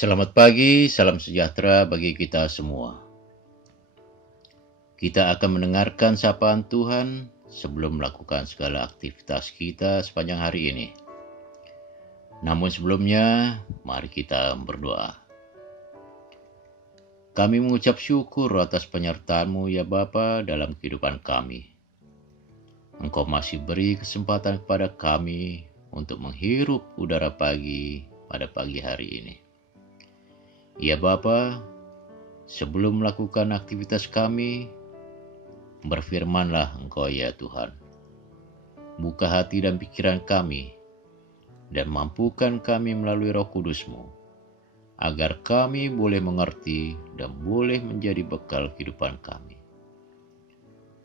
Selamat pagi, salam sejahtera bagi kita semua. Kita akan mendengarkan sapaan Tuhan sebelum melakukan segala aktivitas kita sepanjang hari ini. Namun sebelumnya, mari kita berdoa. Kami mengucap syukur atas penyertaan-Mu ya Bapa dalam kehidupan kami. Engkau masih beri kesempatan kepada kami untuk menghirup udara pagi pada pagi hari ini. Ya Bapa, sebelum melakukan aktivitas kami, berfirmanlah Engkau ya Tuhan. Buka hati dan pikiran kami, dan mampukan kami melalui Roh Kudus-Mu, agar kami boleh mengerti dan boleh menjadi bekal kehidupan kami.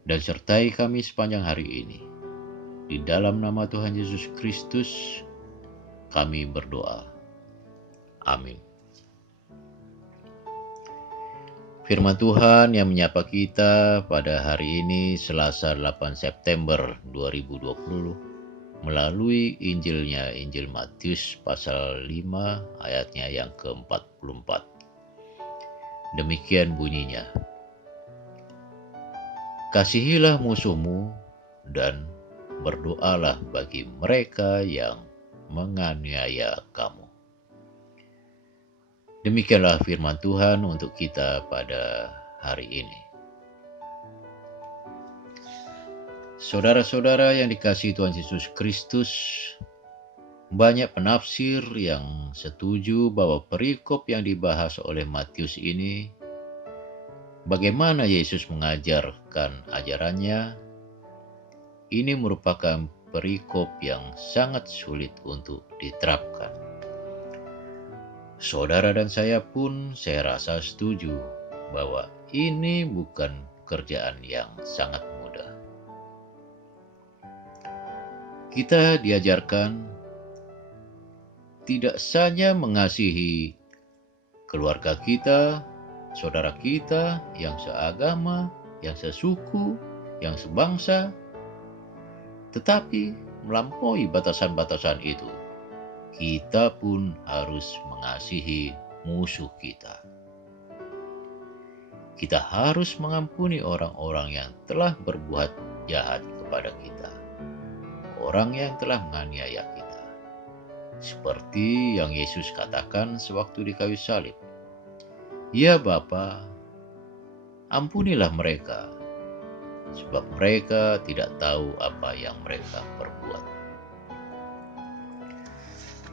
Dan sertai kami sepanjang hari ini. Di dalam nama Tuhan Yesus Kristus, kami berdoa. Amin. Firman Tuhan yang menyapa kita pada hari ini Selasa 8 September 2020 melalui Injil Matius pasal 5 ayatnya yang ke-44. Demikian bunyinya. Kasihilah musuhmu dan berdoalah bagi mereka yang menganiaya kamu. Demikianlah firman Tuhan untuk kita pada hari ini. Saudara-saudara yang dikasihi Tuhan Yesus Kristus, banyak penafsir yang setuju bahwa perikop yang dibahas oleh Matius ini, bagaimana Yesus mengajarkan ajarannya, ini merupakan perikop yang sangat sulit untuk diterapkan. Saudara dan saya pun saya rasa setuju bahwa ini bukan pekerjaan yang sangat mudah. Kita diajarkan tidak saja mengasihi keluarga kita, saudara kita yang seagama, yang sesuku, yang sebangsa, tetapi melampaui batasan-batasan itu, kita pun harus mengasihi musuh kita. Kita harus mengampuni orang-orang yang telah berbuat jahat kepada kita, orang yang telah menganiaya kita. Seperti yang Yesus katakan sewaktu di kayu salib. Ya Bapa, ampunilah mereka, sebab mereka tidak tahu apa yang mereka perbuat.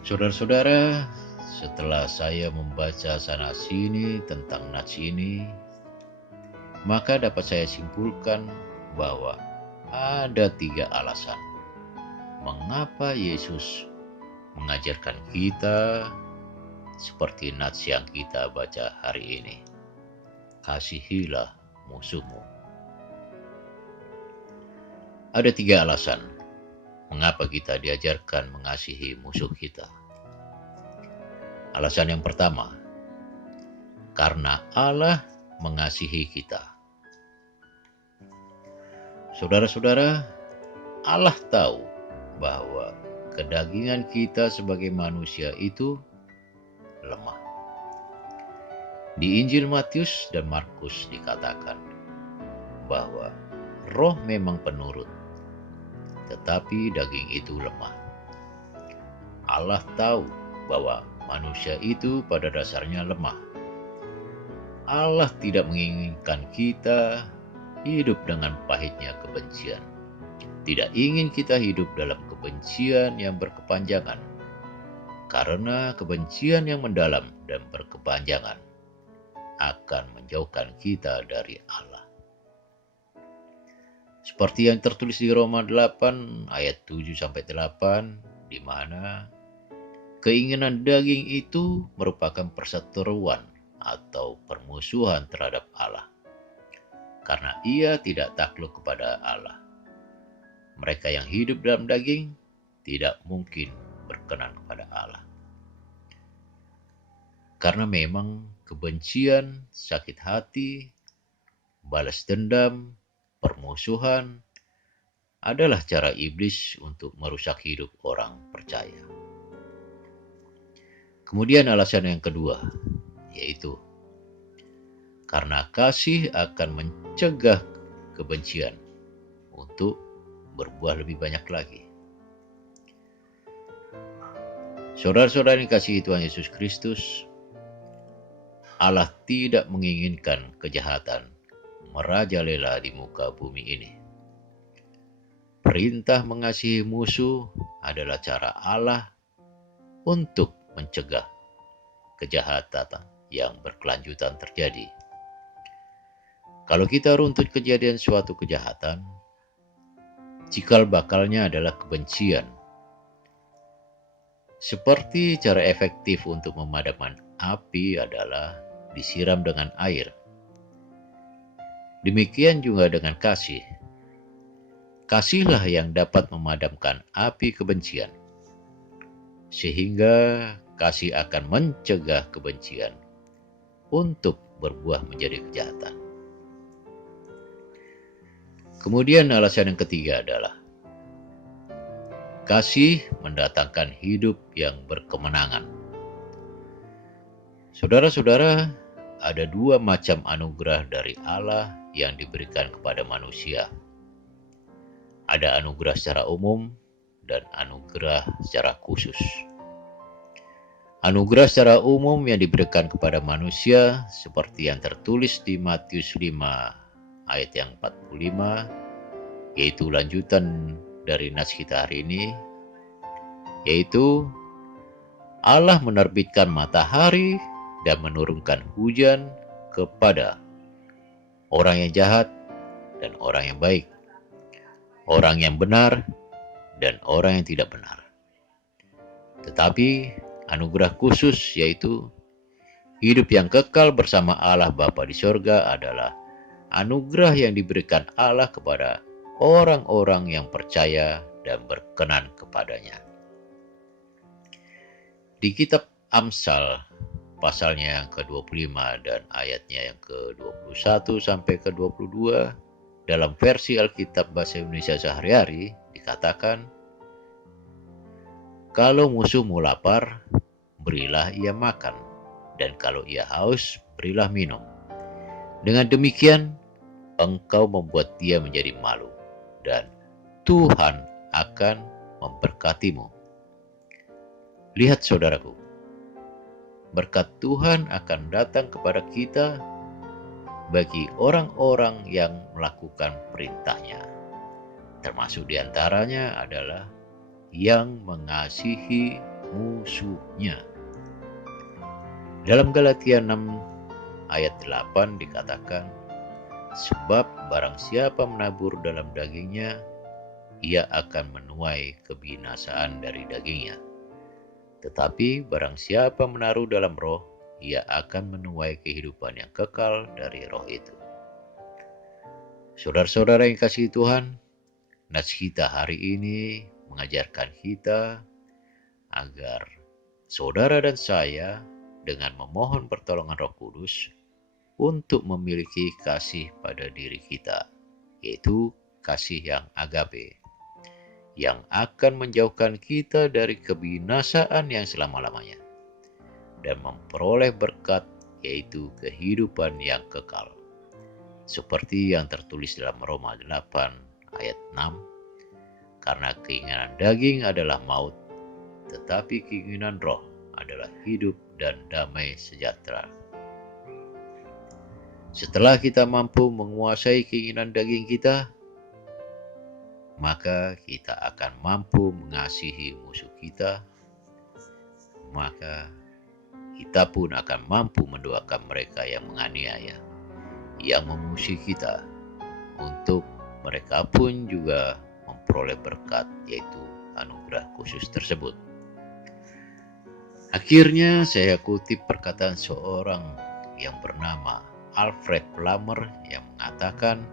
Saudara-saudara, setelah saya membaca sana-sini tentang nats ini, maka dapat saya simpulkan bahwa ada 3 alasan mengapa Yesus mengajarkan kita seperti nats yang kita baca hari ini. Kasihilah musuhmu. Ada 3 alasan mengapa kita diajarkan mengasihi musuh kita. Alasan yang pertama, karena Allah mengasihi kita. Saudara-saudara, Allah tahu bahwa kedagingan kita sebagai manusia itu lemah. Di Injil Matius dan Markus dikatakan bahwa roh memang penurut, tetapi daging itu lemah. Allah tahu bahwa manusia itu pada dasarnya lemah. Allah tidak menginginkan kita hidup dengan pahitnya kebencian. Tidak ingin kita hidup dalam kebencian yang berkepanjangan, karena kebencian yang mendalam dan berkepanjangan akan menjauhkan kita dari Allah. Seperti yang tertulis di Roma 8 ayat 7-8, di mana keinginan daging itu merupakan perseteruan atau permusuhan terhadap Allah, karena ia tidak takluk kepada Allah. Mereka yang hidup dalam daging tidak mungkin berkenan kepada Allah. Karena memang kebencian, sakit hati, balas dendam, permusuhan adalah cara iblis untuk merusak hidup orang percaya. Kemudian alasan yang kedua, yaitu karena kasih akan mencegah kebencian untuk berbuah lebih banyak lagi. Saudara-saudara yang dikasihi Tuhan Yesus Kristus, Allah tidak menginginkan kejahatan merajalela di muka bumi ini. Perintah mengasihi musuh adalah cara Allah untuk mencegah kejahatan yang berkelanjutan terjadi. Kalau kita runtut kejadian suatu kejahatan, cikal bakalnya adalah kebencian. Seperti cara efektif untuk memadamkan api adalah disiram dengan air. Demikian juga dengan kasih. Kasihlah yang dapat memadamkan api kebencian, sehingga kasih akan mencegah kebencian untuk berbuah menjadi kejahatan. Kemudian alasan yang ketiga adalah kasih mendatangkan hidup yang berkemenangan. Saudara-saudara, ada dua macam anugerah dari Allah yang diberikan kepada manusia. Ada anugerah secara umum dan anugerah secara khusus. Anugerah secara umum yang diberikan kepada manusia seperti yang tertulis di Matius 5 ayat yang 45, yaitu lanjutan dari nas kita hari ini, yaitu Allah menerbitkan matahari dan menurunkan hujan kepada orang yang jahat dan orang yang baik, orang yang benar dan orang yang tidak benar. Tetapi anugerah khusus, yaitu hidup yang kekal bersama Allah Bapa di sorga, adalah anugerah yang diberikan Allah kepada orang-orang yang percaya dan berkenan kepadanya. Di kitab Amsal pasalnya yang ke-25 dan ayatnya yang ke-21 sampai ke-22, dalam versi Alkitab Bahasa Indonesia Sehari-hari dikatakan, kalau musuhmu lapar, berilah ia makan, dan kalau ia haus, berilah minum. Dengan demikian, engkau membuat dia menjadi malu, dan Tuhan akan memberkatimu. Lihat saudaraku, berkat Tuhan akan datang kepada kita bagi orang-orang yang melakukan perintahnya. Termasuk diantaranya adalah yang mengasihi musuhnya. Dalam Galatia 6 ayat 8 dikatakan, sebab barang siapa menabur dalam dagingnya, ia akan menuai kebinasaan dari dagingnya. Tetapi barang siapa menaruh dalam roh, ia akan menuai kehidupan yang kekal dari roh itu. Saudara-saudara yang kasih Tuhan, nas kita hari ini mengajarkan kita agar saudara dan saya dengan memohon pertolongan Roh Kudus untuk memiliki kasih pada diri kita, yaitu kasih yang agape, yang akan menjauhkan kita dari kebinasaan yang selama-lamanya dan memperoleh berkat, yaitu kehidupan yang kekal. Seperti yang tertulis dalam Roma 8 ayat 6, karena keinginan daging adalah maut, tetapi keinginan roh adalah hidup dan damai sejahtera. Setelah kita mampu menguasai keinginan daging kita, maka kita akan mampu mengasihi musuh kita, maka kita pun akan mampu mendoakan mereka yang menganiaya, yang memusuhi kita, untuk mereka pun juga memperoleh berkat, yaitu anugerah khusus tersebut. Akhirnya saya kutip perkataan seorang yang bernama Alfred Plummer yang mengatakan,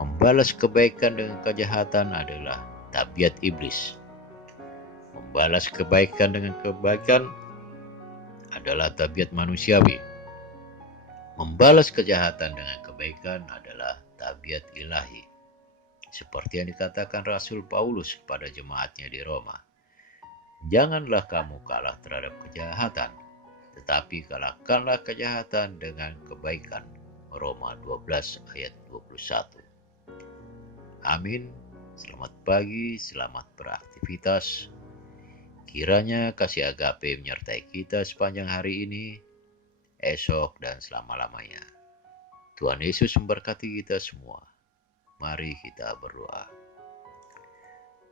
membalas kebaikan dengan kejahatan adalah tabiat iblis. Membalas kebaikan dengan kebaikan adalah tabiat manusiawi. Membalas kejahatan dengan kebaikan adalah tabiat ilahi. Seperti yang dikatakan Rasul Paulus kepada jemaatnya di Roma. Janganlah kamu kalah terhadap kejahatan, tetapi kalahkanlah kejahatan dengan kebaikan. Roma 12 ayat 21. Amin. Selamat pagi, selamat beraktivitas. Kiranya kasih agape menyertai kita sepanjang hari ini, esok, dan selama-lamanya. Tuhan Yesus memberkati kita semua. Mari kita berdoa.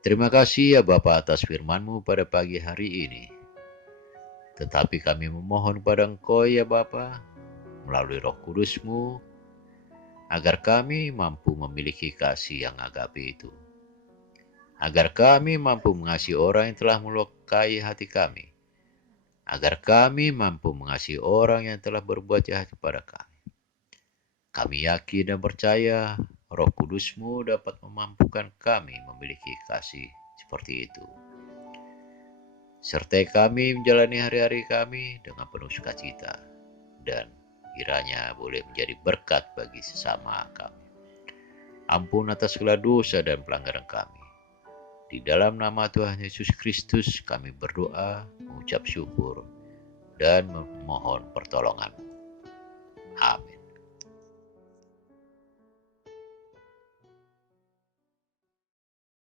Terima kasih ya Bapa atas firman-Mu pada pagi hari ini. Tetapi kami memohon pada Engkau ya Bapa, melalui Roh Kudus-Mu, agar kami mampu memiliki kasih yang agape itu. Agar kami mampu mengasihi orang yang telah melukai hati kami. Agar kami mampu mengasihi orang yang telah berbuat jahat kepada kami. Kami yakin dan percaya Roh Kudus-Mu dapat memampukan kami memiliki kasih seperti itu. Sertai kami menjalani hari-hari kami dengan penuh sukacita, dan kiranya boleh menjadi berkat bagi sesama kami. Ampun atas segala dosa dan pelanggaran kami. Di dalam nama Tuhan Yesus Kristus kami berdoa, mengucap syukur, dan memohon pertolongan.